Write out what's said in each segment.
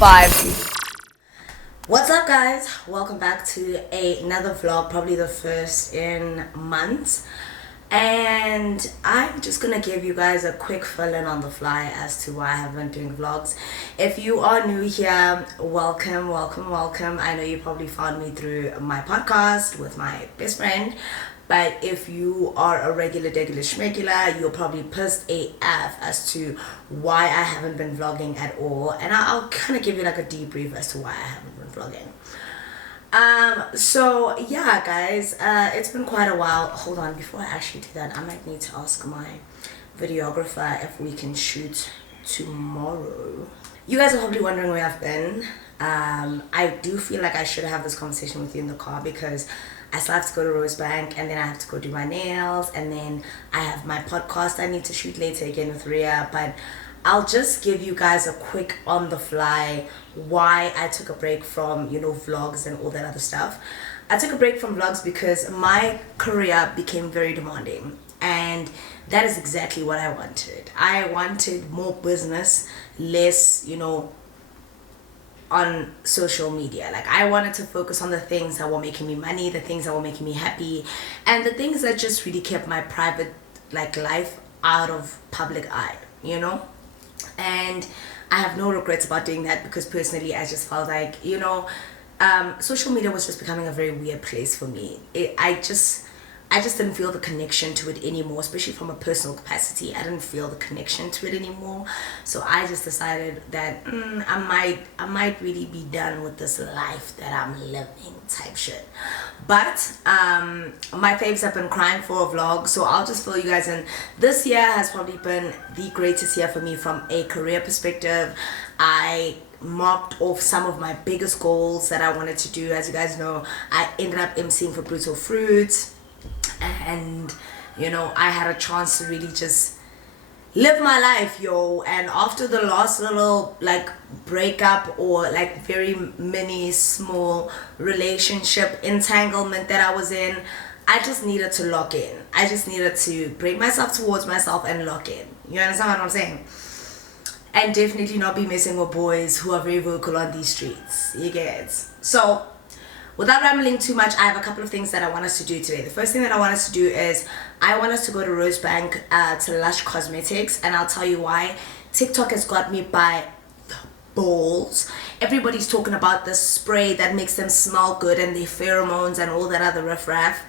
5. What's up, guys? Welcome back to another vlog, probably the first in months. And I'm just gonna give you guys a quick fill-in on the fly as to why I haven't been doing vlogs. If you are new here, welcome. I know you probably found me through my podcast with my best friend, but if you are a regular schmegular, you're probably pissed AF as to why I haven't been vlogging at all. And I'll kind of give you like a debrief as to why I haven't been vlogging. So yeah, guys, it's been quite a while. Hold on, before I actually do that, I might need to ask my videographer if we can shoot tomorrow. You guys are probably wondering where I've been. I do feel like I should have this conversation with you in the car because I still have to go to Rosebank, and then I have to go do my nails, and then I have my podcast I need to shoot later again with Ria. But I'll just give you guys a quick on the fly why I took a break from, you know, vlogs and all that other stuff. I took a break from vlogs because my career became very demanding, and that is exactly what I wanted. I wanted more business, less, you know, on social media. Like, I wanted to focus on the things that were making me money, the things that were making me happy, and the things that just really kept my private like life out of public eye, you know. And I have no regrets about doing that because personally I just felt like, you know, social media was just becoming a very weird place for me. I just didn't feel the connection to it anymore, especially from a personal capacity. I didn't feel the connection to it anymore. So I just decided that I might really be done with this life that I'm living type shit. But my faves have been crying for a vlog, so I'll just fill you guys in. This year has probably been the greatest year for me from a career perspective. I marked off some of my biggest goals that I wanted to do. As you guys know, I ended up emceeing for Brutal Fruits. And you know, I had a chance to really just live my life, yo. And after the last little like breakup or like very mini small relationship entanglement that I was in, I just needed to lock in. I just needed to bring myself towards myself and lock in. You understand what I'm saying? And definitely not be messing with boys who are very vocal on these streets. You get it? So without rambling too much, I have a couple of things that I want us to do today. The first thing that I want us to do is I want us to go to Rosebank to Lush Cosmetics, and I'll tell you why. TikTok has got me by the balls. Everybody's talking about this spray that makes them smell good and their pheromones and all that other riffraff.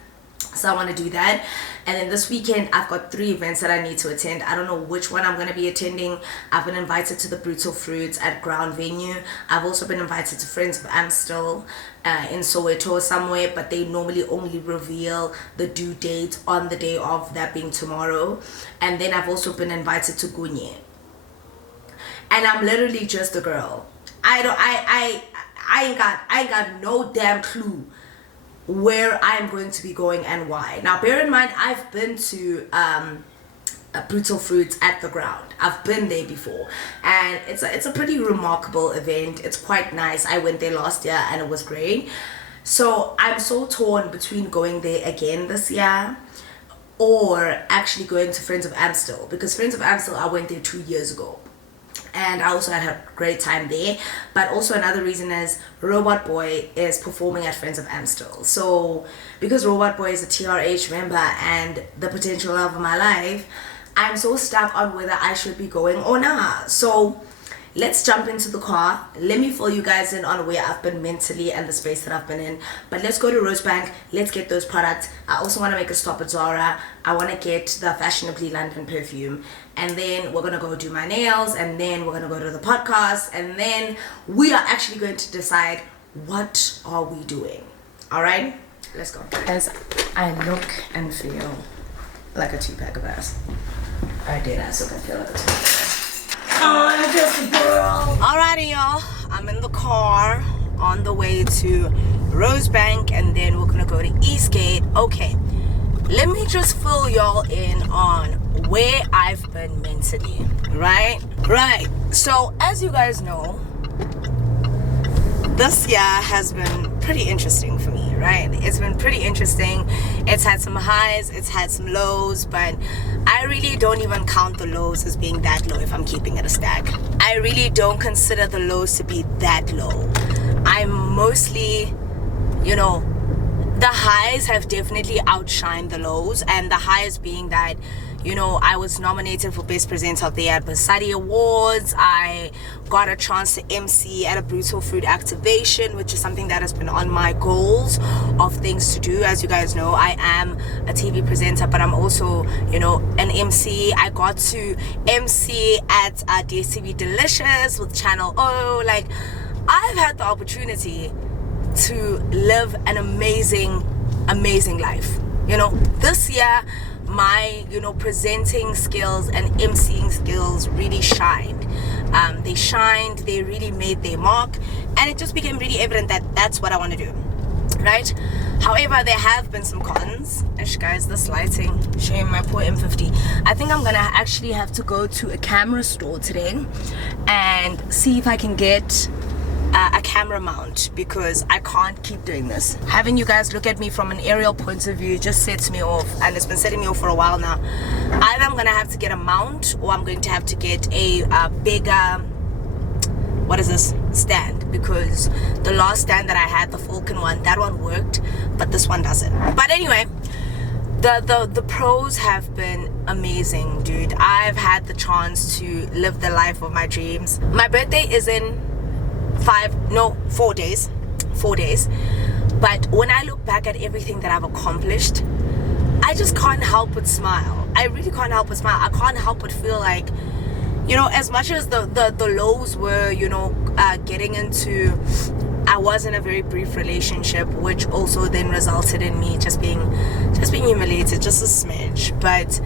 So I want to do that. And then this weekend I've got 3 events that I need to attend. I don't know which one I'm going to be attending. I've been invited to the Brutal Fruits at Ground Venue. I've also been invited to Friends of Amstel in Soweto somewhere, but they normally only reveal the due date on the day of, that being tomorrow. And then I've also been invited to Gunye. And I'm literally just a girl. I ain't got no damn clue where I'm going to be going and why. Now bear in mind, I've been to Brutal Fruits at the Ground. I've been there before, and it's a pretty remarkable event. It's quite nice. I went there last year and it was great. So I'm so torn between going there again this year or actually going to Friends of Amstel, because Friends of Amstel, I went there 2 years ago and I also had a great time there. But also another reason is Robot Boy is performing at Friends of Amstel. So because Robot Boy is a TRH member and the potential love of my life, I'm so stuck on whether I should be going or not. So let's jump into the car. Let me fill you guys in on where I've been mentally and the space that I've been in. But let's go to Rosebank. Let's get those products. I also want to make a stop at Zara. I want to get the Fashionably London perfume. And then we're going to go do my nails. And then we're going to go to the podcast. And then we are actually going to decide what are we doing. All right? Let's go. As I look and feel like a 2-pack of ass. I did. I still feel like a 2-pack of ass. I'm just a girl. Alrighty, y'all. I'm in the car on the way to Rosebank, and then we're gonna go to Eastgate. Okay, let me just fill y'all in on where I've been mentally. Right. So as you guys know, this year has been pretty interesting for me. right? It's been pretty interesting. It's had some highs, it's had some lows, but I really don't even count the lows as being that low if I'm keeping it a stack. I really don't consider the lows to be that low. I'm mostly, you know, the highs have definitely outshined the lows, and the highs being that, you know, I was nominated for Best Presenter of the Year at Basadi Awards. I got a chance to MC at a Brutal Fruit activation, which is something that has been on my goals of things to do. As you guys know, I am a TV presenter, but I'm also, you know, an MC. I got to MC at DSTV Delicious with Channel O. Like, I've had the opportunity to live an amazing life. You know, this year my, you know, presenting skills and emceeing skills really shined. They really made their mark, and it just became really evident that that's what I want to do, right? However, there have been some cons. Ish, guys, this lighting, showing my poor M50. I think I'm gonna actually have to go to a camera store today and see if I can get a camera mount, because I can't keep doing this. Having you guys look at me from an aerial point of view just sets me off, and it's been setting me off for a while now. Either I'm gonna have to get a mount, or I'm going to have to get a bigger, what is this, stand, because the last stand that I had, the Falcon one, that one worked, but this one doesn't. But anyway, the pros have been amazing, dude. I've had the chance to live the life of my dreams. My birthday is in 4 days. But when I look back at everything that I've accomplished, I just can't help but smile. I really can't help but smile. I can't help but feel like, you know, as much as the lows were, you know, getting into, I was in a very brief relationship, which also then resulted in me just being humiliated, just a smidge. But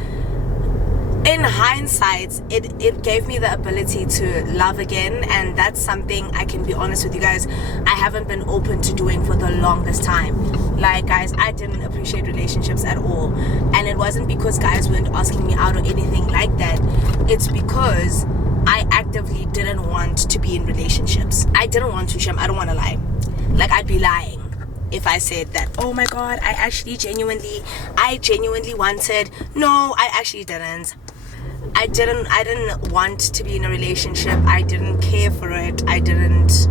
in hindsight, it gave me the ability to love again, and that's something, I can be honest with you guys, I haven't been open to doing for the longest time. Like, guys, I didn't appreciate relationships at all, and it wasn't because guys weren't asking me out or anything like that. It's because I actively didn't want to be in relationships. I didn't want to, Shem. I don't want to lie. Like, I'd be lying if I said that, oh my god, I genuinely wanted. No, I actually didn't. I didn't want to be in a relationship. I didn't care for it. I didn't,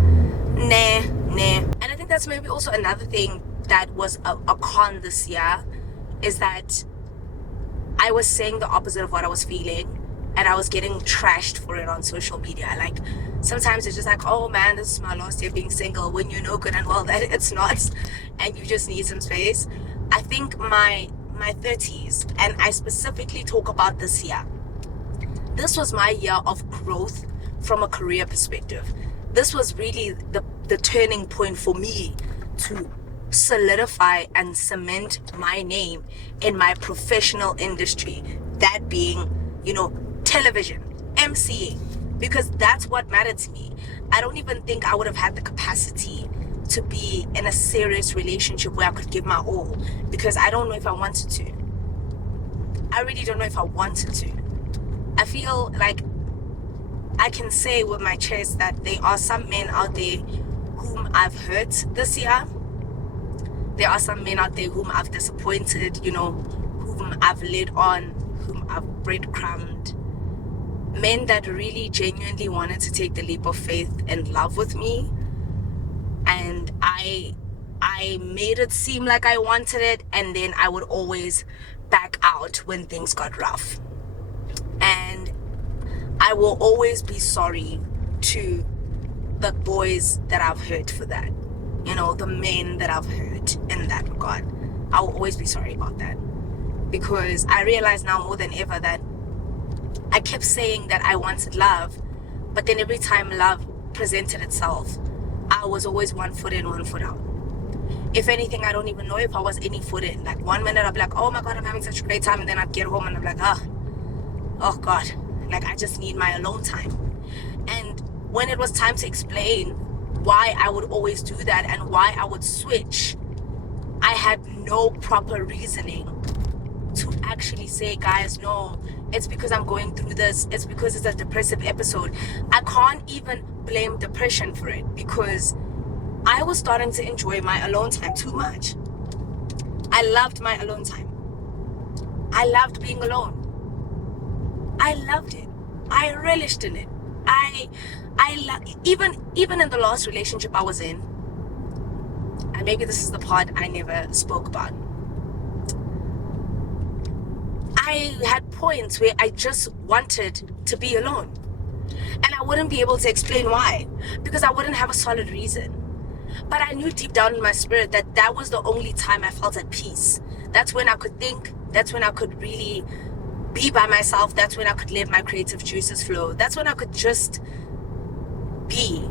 nah. And I think that's maybe also another thing that was a con this year, is that I was saying the opposite of what I was feeling, and I was getting trashed for it on social media. Like, sometimes it's just like, oh man, this is my last year being single, when you know good and well that it's not, and you just need some space. I think my 30s, and I specifically talk about this year, this was my year of growth from a career perspective. This was really the turning point for me to solidify and cement my name in my professional industry, that being, you know, television, MCing, because that's what mattered to me. I don't even think I would have had the capacity to be in a serious relationship where I could give my all, because I don't know if I wanted to. I really don't know if I wanted to. I feel like I can say with my chest that there are some men out there whom I've hurt this year. There are some men out there whom I've disappointed, you know, whom I've led on, whom I've breadcrumbed. Men that really genuinely wanted to take the leap of faith and love with me, and I made it seem like I wanted it, and then I would always back out when things got rough. And I will always be sorry to the boys that I've hurt for that, you know, the men that I've hurt in that regard. I will always be sorry about that, because I realize now more than ever that I kept saying that I wanted love, but then every time love presented itself, I was always 1 foot in, 1 foot out. If anything, I don't even know if I was any foot in. Like, 1 minute I'd be like, oh my god, I'm having such a great time, and then I'd get home and I'm like, oh god, like, I just need my alone time. And when it was time to explain why I would always do that and why I would switch, I had no proper reasoning to actually say, guys, no, it's because I'm going through this, it's because it's a depressive episode. I can't even blame depression for it, because I was starting to enjoy my alone time too much. I loved my alone time. I loved being alone. I loved it. I relished in it. Even in the last relationship I was in, and maybe this is the part I never spoke about, I had points where I just wanted to be alone, and I wouldn't be able to explain why, because I wouldn't have a solid reason. But I knew deep down in my spirit that that was the only time I felt at peace. That's when I could think. That's when I could really be by myself. That's when I could let my creative juices flow. That's when I could just be.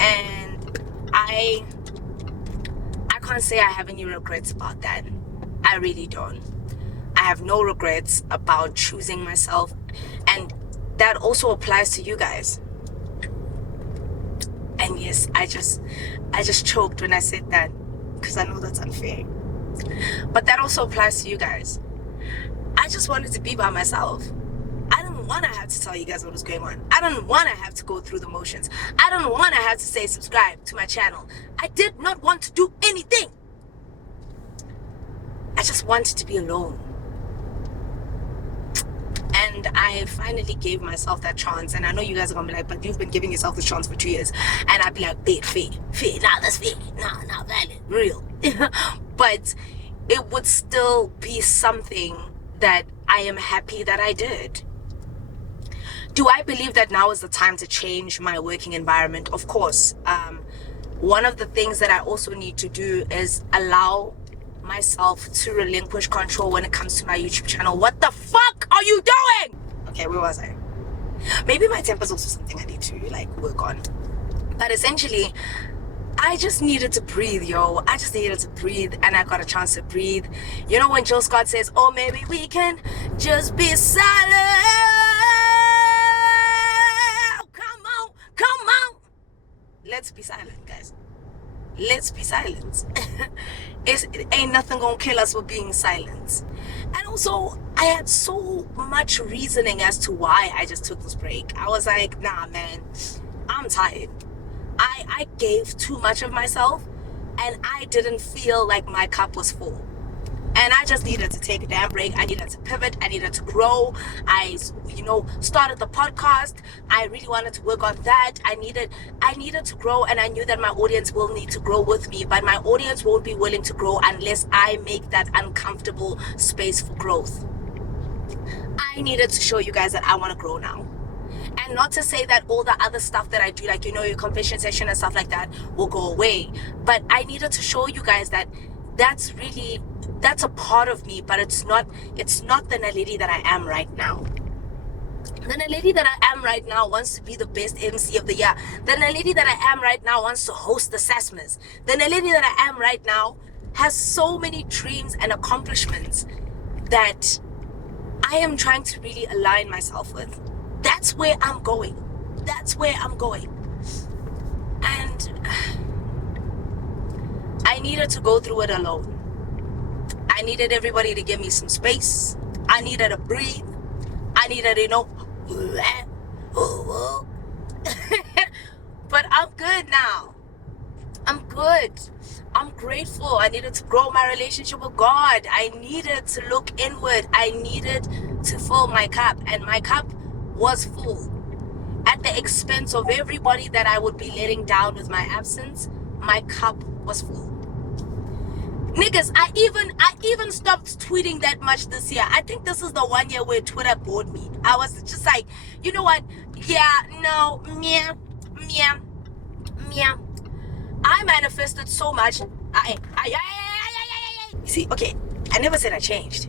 And I can't say I have any regrets about that. I really don't. I have no regrets about choosing myself, and that also applies to you guys. And yes, I just choked when I said that, because I know that's unfair. But that also applies to you guys. I just wanted to be by myself. I didn't want to have to tell you guys what was going on. I didn't want to have to go through the motions. I didn't want to have to say subscribe to my channel. I did not want to do anything. I just wanted to be alone. And I finally gave myself that chance. And I know you guys are gonna be like, but you've been giving yourself this chance for 2 years. And I'd be like, fair, nah, that's fair, nah, valid, real. But it would still be something that I am happy that I did. Do I believe that now is the time to change my working environment? Of course. One of the things that I also need to do is allow myself to relinquish control when it comes to my YouTube channel. What the fuck are you doing? Okay, where was I? Maybe my temper is also something I need to work on. But essentially, I just needed to breathe, yo. I just needed to breathe, and I got a chance to breathe. You know when Jill Scott says, oh, maybe we can just be silent. Come on. Let's be silent, guys. Let's be silent. It ain't nothing gonna kill us for being silent. And also, I had so much reasoning as to why I just took this break. I was like, nah, man, I'm tired. I gave too much of myself, and I didn't feel like my cup was full. And I just needed to take a damn break. I needed to pivot. I needed to grow. I started the podcast. I really wanted to work on that. I needed to grow, and I knew that my audience will need to grow with me, but my audience won't be willing to grow unless I make that uncomfortable space for growth. I needed to show you guys that I want to grow now. And not to say that all the other stuff that I do, like, your confession session and stuff like that, will go away. But I needed to show you guys that that's a part of me, but it's not the Naledi that I am right now. The Naledi that I am right now wants to be the best MC of the year. The Naledi that I am right now wants to host the Sasmas. The Naledi that I am right now has so many dreams and accomplishments that I am trying to really align myself with. That's where I'm going. And I needed to go through it alone. I needed everybody to give me some space. I needed to breathe. I needed to but I'm good now. I'm good. I'm grateful. I needed to grow my relationship with God. I needed to look inward. I needed to fill my cup, and my cup was full. At the expense of everybody that I would be letting down with my absence, my cup was full. Niggas, I even stopped tweeting that much this year. I think this is the 1 year where Twitter bored me. I was just like, you know what? Yeah, no, meow. I manifested so much. See, okay, I never said I changed.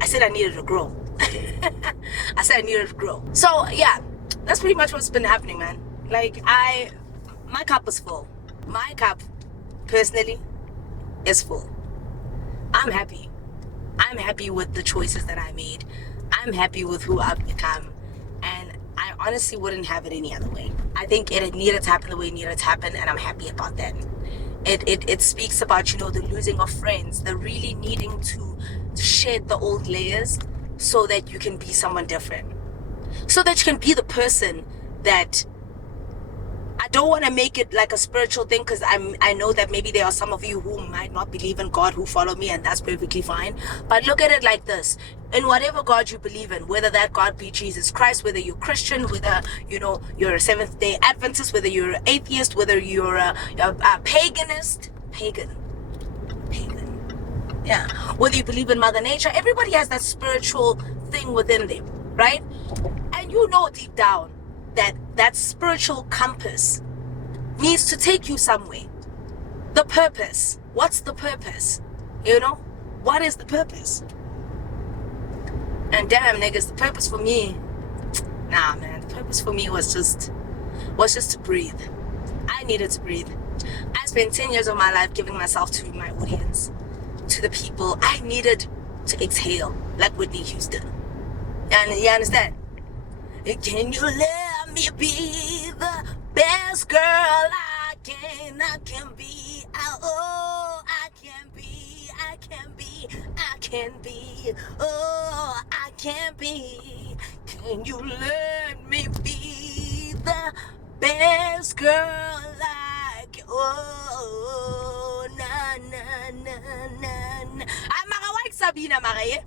I said I needed to grow. So yeah, that's pretty much what's been happening, man. My cup is full. My cup, personally, is full. I'm happy. I'm happy with the choices that I made. I'm happy with who I've become. And I honestly wouldn't have it any other way. I think it needed to happen the way it needed to happen, and I'm happy about that. It speaks about, the losing of friends, the really needing to shed the old layers so that you can be someone different. So that you can be the person that I don't want to make it like a spiritual thing, because I know that maybe there are some of you who might not believe in God who follow me, and that's perfectly fine. But look at it like this: in whatever God you believe in, whether that God be Jesus Christ, whether you're Christian, whether you're a Seventh-day Adventist, whether you're an atheist, whether you're a pagan, yeah, whether you believe in Mother Nature, everybody has that spiritual thing within them, right? And you know deep down that that spiritual compass needs to take you somewhere. The purpose. What's the purpose? What is the purpose? And damn, niggas, the purpose for me, nah, man, the purpose for me was just to breathe. I needed to breathe. I spent 10 years of my life giving myself to my audience, to the people. I needed to exhale, like Whitney Houston. And you understand? Can you let me be the best girl I can be? Oh, I can be. Oh, I can be. Can you let me be the best girl I can? Oh, na na na na. I'm a white Sabina Marie.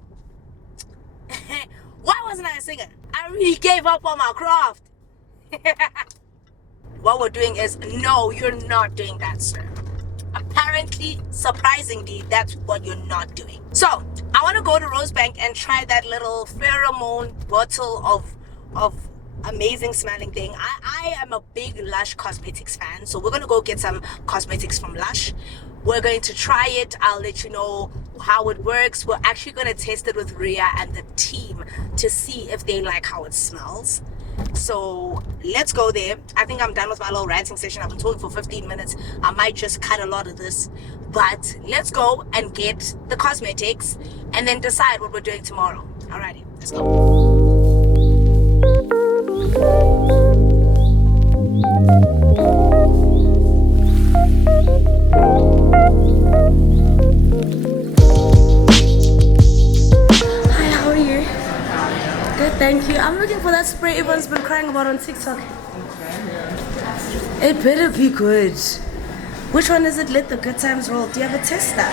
Why wasn't I a singer? I really gave up on my craft. What we're doing is, no, you're not doing that, sir. Apparently, surprisingly, that's what you're not doing. So, I want to go to Rosebank and try that little pheromone bottle of amazing smelling thing. I am a big Lush cosmetics fan, so we're going to go get some cosmetics from Lush. We're going to try it. I'll let you know how it works. We're actually going to test it with Ria and the team to see if they like how it smells. So let's go there. I think I'm done with my little ranting session. I've been talking for 15 minutes. I might just cut a lot of this, but let's go and get the cosmetics and then decide what we're doing tomorrow. Alrighty, let's go. Hi, how are you? Good, thank you. I'm looking for that spray everyone's been crying about on TikTok. It better be good. Which one is it? Let the good times roll. Do you have a tester?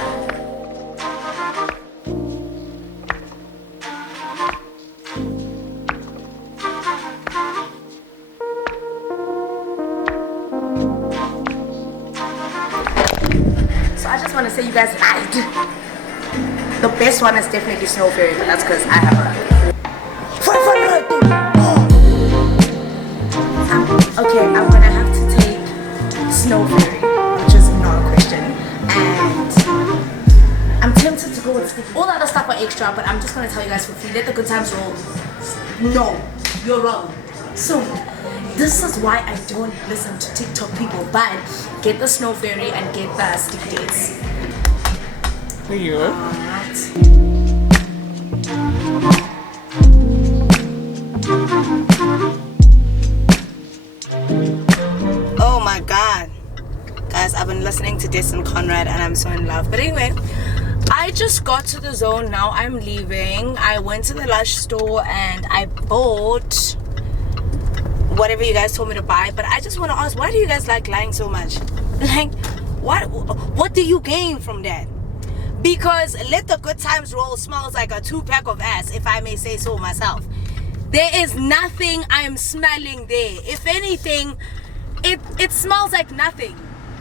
So I just want to say you guys lied. The best one is definitely Snow Fairy, but that's because I have a 500. Okay, I'm gonna have to take Snow Fairy, which is not a question, and I'm tempted to go with Sticky. All the other stuff are extra, but I'm just gonna tell you guys for free. Let the good times roll. No, you're wrong. So this is why I don't listen to TikTok people, but get the Snow Fairy and get the Sticky Dates. There you are. Oh my god, guys, I've been listening to Destin Conrad and I'm so in love. But anyway, I just got to the zone. Now I'm leaving. I went to the Lush store and I bought whatever you guys told me to buy. But I just want to ask, why do you guys like lying so much? Like, what do you gain from that? Because Let the Good Times Roll smells like a 2-pack of ass, if I may say so myself. There is nothing I'm smelling there. If anything, it smells like nothing.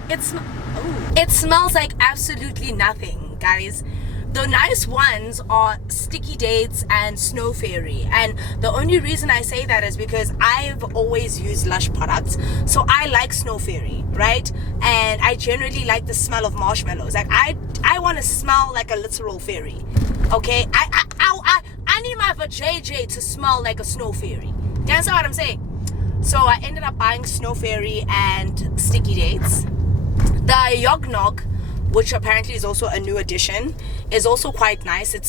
It smells like absolutely nothing, guys. The nice ones are Sticky Dates and Snow Fairy, and the only reason I say that is because I've always used Lush products, so I like Snow Fairy, right? And I generally like the smell of marshmallows. Like I want to smell like a literal fairy, okay? I need my vajayjay to smell like a snow fairy. You understand what I'm saying? So I ended up buying Snow Fairy and Sticky Dates. The Yognog, which apparently is also a new addition, is also quite nice. It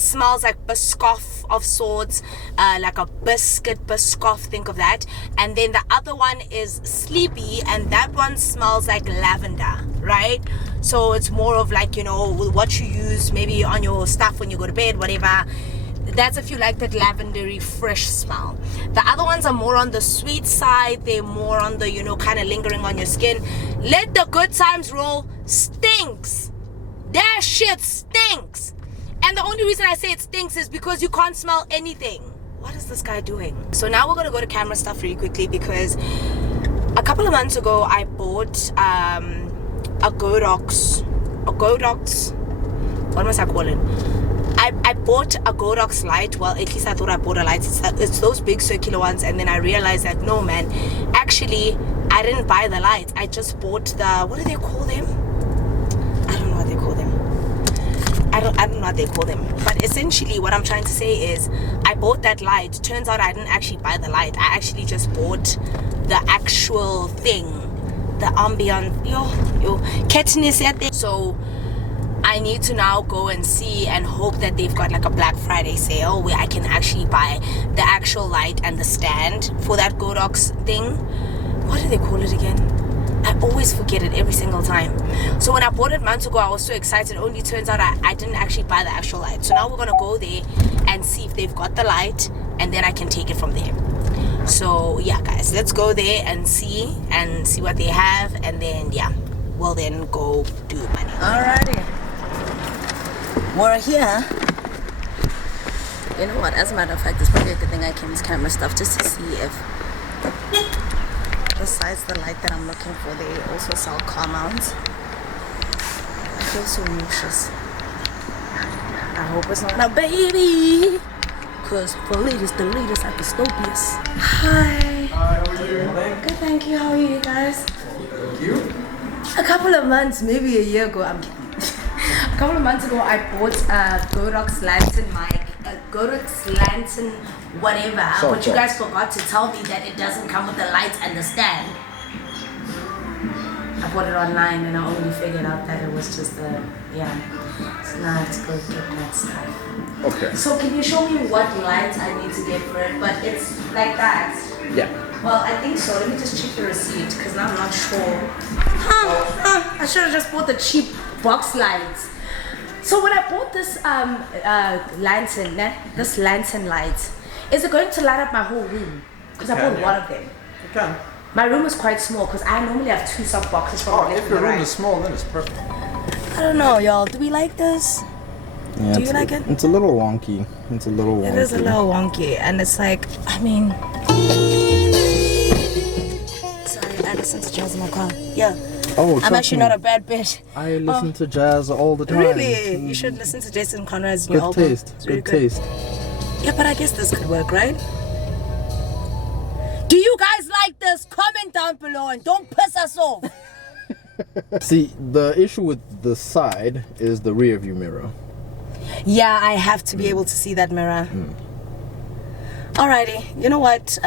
smells like biscoff of sorts, like a biscoff, think of that. And then the other one is Sleepy, and that one smells like lavender, right? So it's more of like, what you use maybe on your stuff when you go to bed, whatever. That's if you like that lavendery fresh smell. The other ones are more on the sweet side. They're more on the, you know, kind of lingering on your skin. Let the good times roll. Stinks. That shit stinks. And the only reason I say it stinks is because you can't smell anything. What is this guy doing? So now we're gonna go to camera stuff really quickly, because a couple of months ago I bought a Godox. What must I call it? I bought a Godox light. Well, at least I thought I bought a light. It's those big circular ones, and then I realized that no, man, actually I didn't buy the light. I just bought the, what do they call them? I don't know what they call them. I don't know what they call them. But essentially what I'm trying to say is I bought that light. Turns out I didn't actually buy the light. I actually just bought the actual thing, the ambient, yo, catchness at there. So I need to now go and see and hope that they've got like a Black Friday sale where I can actually buy the actual light and the stand for that Godox thing. What do they call it again? I always forget it every single time. So when I bought it months ago, I was so excited. Only turns out I didn't actually buy the actual light. So now we're gonna go there and see if they've got the light, and then I can take it from there. So yeah, guys, let's go there and see what they have, and then yeah, we'll then go do money. Alrighty. We're here. You know what, as a matter of fact, it's probably a good thing I came with camera stuff just to see if, besides the light that I'm looking for, they also sell car mounts. I feel so nauseous. I hope it's not a baby, cause for latest, the latest at dystopias. Hi. Hi, how are you? Good, thank you. How are you guys? Thank you. A couple of months, maybe a year ago, I'm kidding. A couple of months ago, I bought a Godox lantern mic, a Godox lantern whatever, but you guys forgot to tell me that it doesn't come with the lights and the stand. I bought it online and I only figured out that it was just a, yeah. So now I have to go get that stuff. Okay. So can you show me what light I need to get for it? But it's like that. Yeah. Well, I think so. Let me just check the receipt, because now I'm not sure. I should have just bought the cheap box lights. So when I bought this lantern, this lantern light, is it going to light up my whole room? Because I bought one of them. You can. My room is quite small, because I normally have 2 soft boxes from the left If and your the room right. is small, then it's perfect. I don't know, y'all. Do we like this? Yeah, Do you like it? It's a little wonky. It's a little wonky. It is a little wonky, and it's like, I mean... Sorry, I listen to jazz in my car. Yeah. Oh, I'm actually not a bad bitch. I listen to jazz all the time. Really? You should listen to Jason Conrad's new Good album. taste. It's really Good taste. Yeah, but I guess this could work, right? Do you guys like this? Comment down below and don't piss us off. See, the issue with the side is the rear view mirror. Yeah, I have to be able to see that mirror. Alrighty, you know what?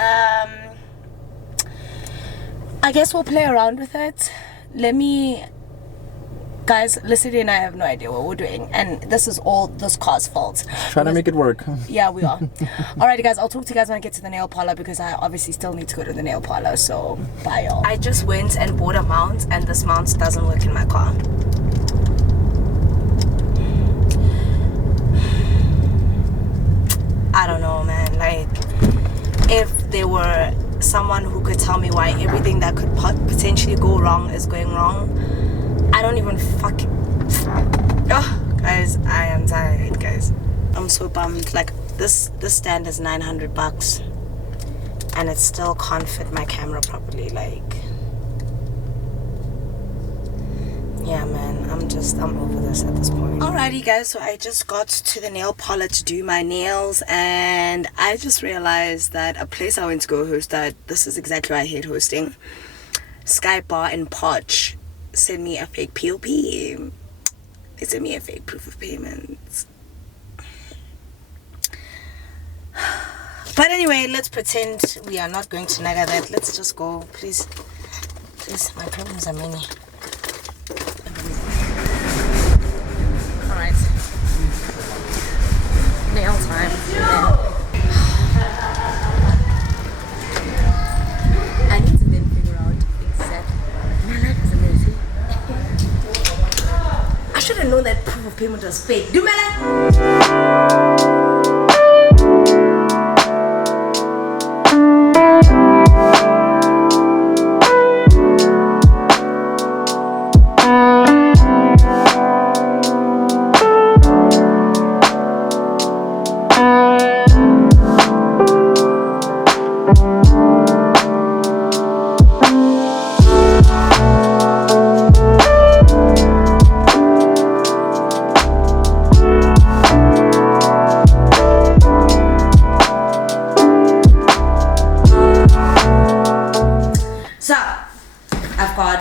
I guess we'll play around with it. Guys, Felicity and I have no idea what we're doing, and this is all this car's fault. Trying to make it work. Yeah, we are. Alrighty, guys, I'll talk to you guys when I get to the nail parlor, because I obviously still need to go to the nail parlor, so bye, y'all. I just went and bought a mount, and this mount doesn't work in my car. I don't know, man. Like, if there were someone who could tell me why everything that could potentially go wrong is going wrong, I don't even fucking... Oh, guys, I am tired, guys. I'm so bummed. Like, this stand is $900 and it still can't fit my camera properly. Like, yeah, man, I'm over this at this point. Alrighty, guys, so I just got to the nail parlor to do my nails, and I just realized that a place I went to go host, that this is exactly why I hate hosting. Sky Bar in Podge sent me a fake POP. They sent me a fake proof of payment. But anyway, let's pretend we are not going to nagger that. Let's just go, please. Please, my problems are many. Alright. Nail time. I need to then figure out exactly. My life is amazing. I should have known that proof of payment was fake. Do my life.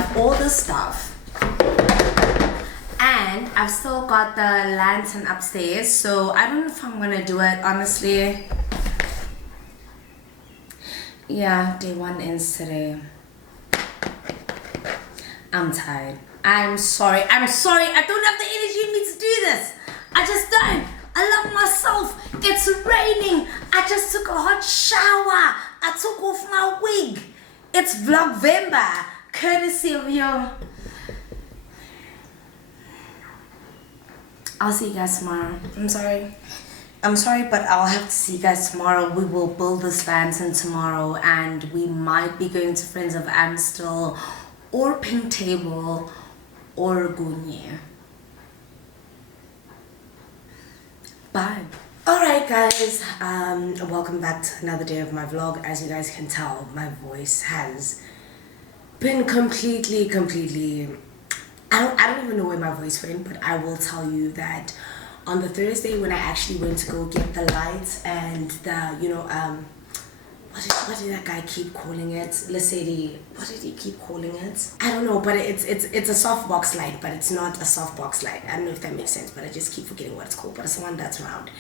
have all this stuff. And I've still got the lantern upstairs, so I don't know if I'm gonna do it, honestly. Yeah, day 1 ends today. I'm tired. I'm sorry. I don't have the energy in me to do this. I just don't. I love myself. It's raining. I just took a hot shower. I took off my wig. It's Vlogvember, courtesy of you. I'll see you guys tomorrow. I'm sorry, but I'll have to see you guys tomorrow. We will build this lantern tomorrow, and we might be going to Friends of Amstel or Pink Table or Gunye. Bye. Alright guys, welcome back to another day of my vlog. As you guys can tell, my voice has been completely I don't even know where my voice went, but I will tell you that on the Thursday when I actually went to go get the lights and the, you know, what did that guy keep calling it? Lesedi. What did he keep calling it? I don't know, but it's a softbox light, but it's not a softbox light. I don't know if that makes sense, but I just keep forgetting what it's called, but it's the one that's round.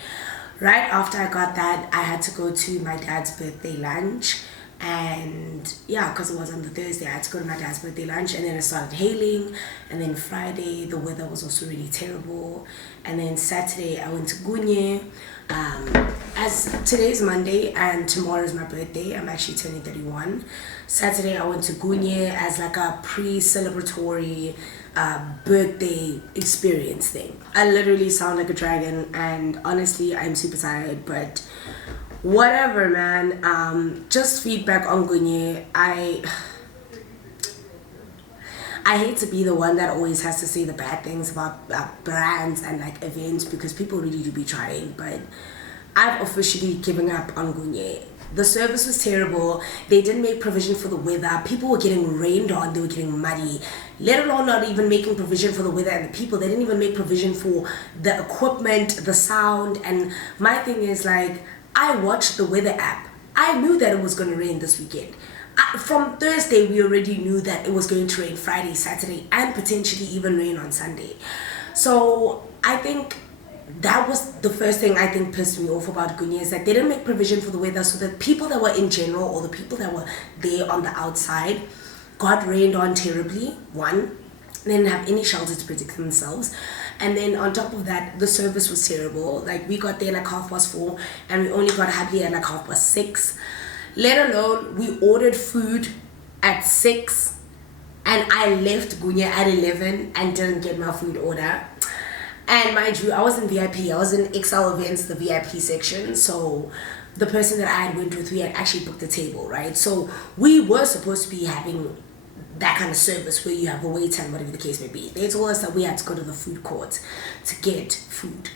Right after I got that, I had to go to my dad's birthday lunch. And yeah, because it was on the Thursday, I had to go to my dad's birthday lunch, and then it started hailing, and then Friday the weather was also really terrible, and then Saturday I went to Gunye. As today's Monday and tomorrow is my birthday, I'm actually turning 31. Saturday I went to Gunye as like a pre-celebratory birthday experience thing. I literally sound like a dragon, and honestly I'm super tired, but whatever, man. Just feedback on Gunye. I hate to be the one that always has to say the bad things about brands and like events, because people really do be trying, but I've officially given up on Gunye. The service was terrible. They didn't make provision for the weather. People were getting rained on. They were getting muddy. Let alone not even making provision for the weather and the people. They didn't even make provision for the equipment, the sound. And my thing is, like, I watched the weather app. I knew that it was going to rain this weekend. From Thursday, we already knew that it was going to rain Friday, Saturday, and potentially even rain on Sunday. So I think that was the first thing I think pissed me off about Gunye, is that they didn't make provision for the weather, so the people that were in general, or the people that were there on the outside, got rained on terribly. One, they didn't have any shelter to protect themselves. And then on top of that, the service was terrible. Like, we got there like 4:30, and we only got happy at like 6:30. Let alone, we ordered food at 6, and I left Gunye at 11 and didn't get my food order. And mind you, I was in VIP. I was in XL Events, the VIP section. So the person that I had went with, we had actually booked the table, right? So we were supposed to be having that kind of service where you have a waiter and whatever the case may be. They told us that we had to go to the food court to get food.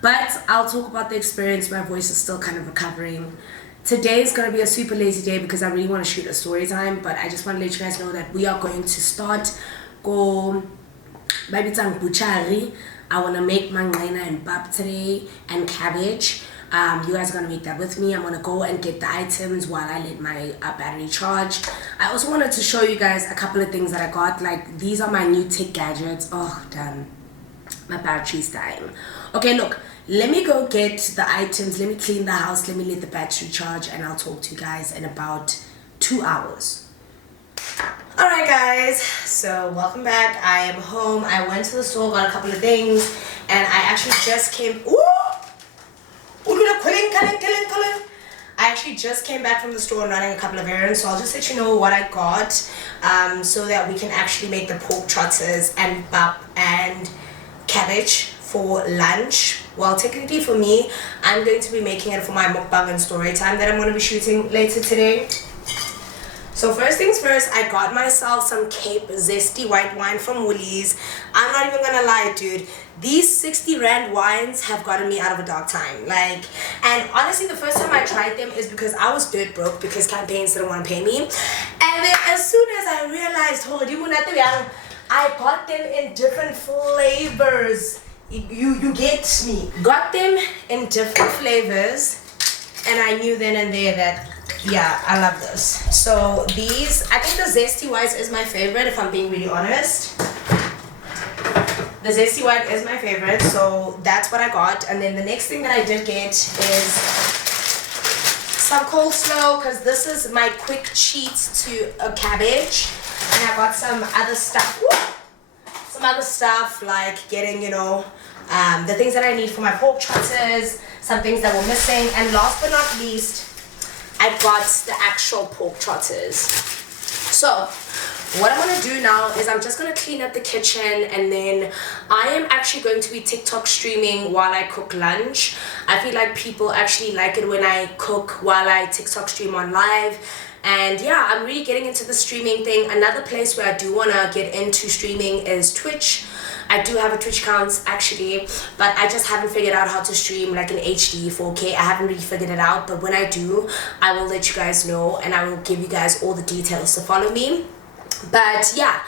But I'll talk about the experience. My voice is still kind of recovering. Today is going to be a super lazy day because I really want to shoot a story time, but I just want to let you guys know that we are going to start go butchery. I want to make mangaina and pap today and cabbage. You guys are going to make that with me. I'm going to go and get the items while I let my battery charge. I also wanted to show you guys a couple of things that I got. Like, these are my new tech gadgets. Oh, damn. My battery's dying. Okay, look. Let me go get the items. Let me clean the house. Let me let the battery charge. And I'll talk to you guys in about 2 hours. Alright guys, so welcome back. I am home. I went to the store, got a couple of things, and I actually just came. I actually just came back from the store and running a couple of errands, so I'll just let you know what I got, so that we can actually make the pork trotters and pap and cabbage for lunch. Well, technically for me, I'm going to be making it for my mukbang and story time that I'm going to be shooting later today. So first things first, I got myself some Cape Zesty white wine from Woolies. I'm not even gonna lie, dude. These 60 Rand wines have gotten me out of a dark time. Like, and honestly, the first time I tried them is because I was dirt broke because campaigns didn't want to pay me. And then as soon as I realized, I got them in different flavors. You get me. Got them in different flavors, and I knew then and there that Yeah, I love this. So these, I think the Zesty White is my favorite, if I'm being really honest. The Zesty White is my favorite, so that's what I got. And then the next thing that I did get is some coleslaw, because this is my quick cheat to a cabbage. And I got some other stuff. Some other stuff like getting, you know, the things that I need for my pork trotters, some things that were missing. And last but not least, I got the actual pork trotters. So what I'm gonna do now is I'm just gonna clean up the kitchen, and then I am actually going to be TikTok streaming while I cook lunch. I feel like people actually like it when I cook while I TikTok stream on live. And yeah, I'm really getting into the streaming thing. Another place where I do want to get into streaming is Twitch. I do have a Twitch account actually, but I just haven't figured out how to stream like in HD 4K. I haven't really figured it out, but when I do, I will let you guys know, and I will give you guys all the details to follow me. But yeah,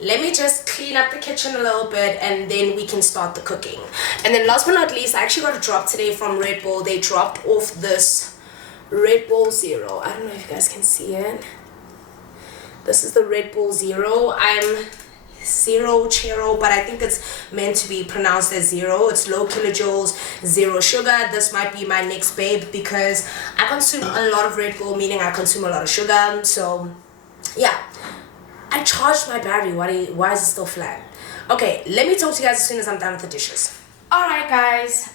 let me just clean up the kitchen a little bit, and then we can start the cooking. And then last but not least, I actually got a drop today from Red Bull. They dropped off this Red Bull Zero. I don't know if you guys can see it. This is the Red Bull Zero. I'm Zero Chero, but I think it's meant to be pronounced as zero. It's low kilojoules, zero sugar. This might be my next babe, because I consume a lot of Red Bull, meaning I consume a lot of sugar. So yeah, I charged my battery. Why is it still flat? Okay, let me talk to you guys as soon as I'm done with the dishes. All right, guys.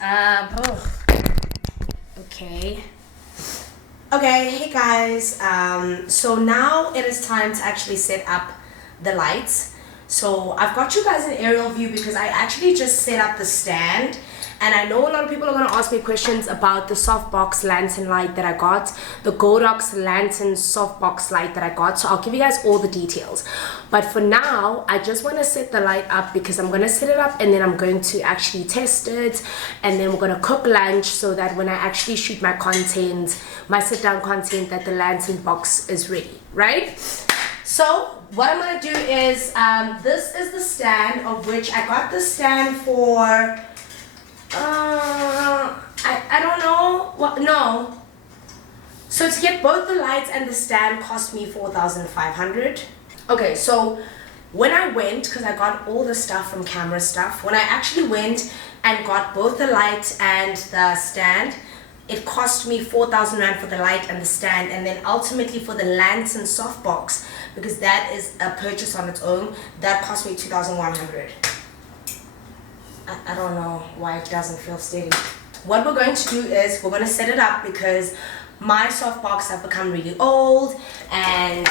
Okay, hey guys. So now it is time to actually set up the lights. So I've got you guys an aerial view because I actually just set up the stand. And I know a lot of people are going to ask me questions about the softbox lantern light that I got, the Godox lantern softbox light that I got. So I'll give you guys all the details. But for now, I just want to set the light up because I'm going to set it up and then I'm going to actually test it. And then we're going to cook lunch so that when I actually shoot my content, my sit down content, that the lantern box is ready, right? So what I'm going to do is, this is the stand, of which I got the stand for... I don't know what, no. So to get both the lights and the stand cost me 4,500. Okay, so when I went, because I got all the stuff from camera stuff, when I actually went and got both the light and the stand, it cost me 4,000 Rand for the light and the stand, and then ultimately for the lantern softbox, because that is a purchase on its own, that cost me 2,100. I don't know why it doesn't feel steady. What we're going to do is we're going to set it up because my softbox have become really old, and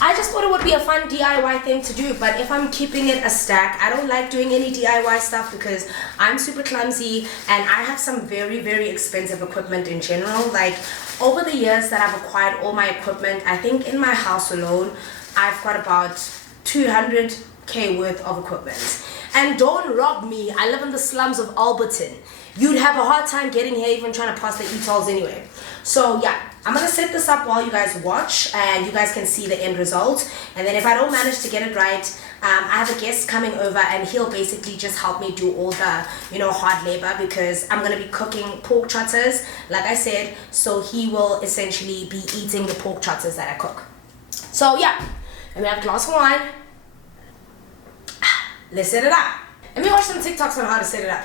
I just thought it would be a fun DIY thing to do. But if I'm keeping it a stack, I don't like doing any DIY stuff because I'm super clumsy and I have some very, very expensive equipment in general. Like over the years that I've acquired all my equipment, I think in my house alone, I've got about 200K worth of equipment. And don't rob me, I live in the slums of Alberton. You'd have a hard time getting here even trying to pass the e-tolls anyway. So yeah, I'm gonna set this up while you guys watch and you guys can see the end result. And then if I don't manage to get it right, I have a guest coming over and he'll basically just help me do all the, you know, hard labor, because I'm gonna be cooking pork trotters, like I said, so he will essentially be eating the pork trotters that I cook. So yeah, let me have a glass of wine. Let's set it up. Let me watch some TikToks on how to set it up.